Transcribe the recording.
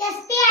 ¡Despierta!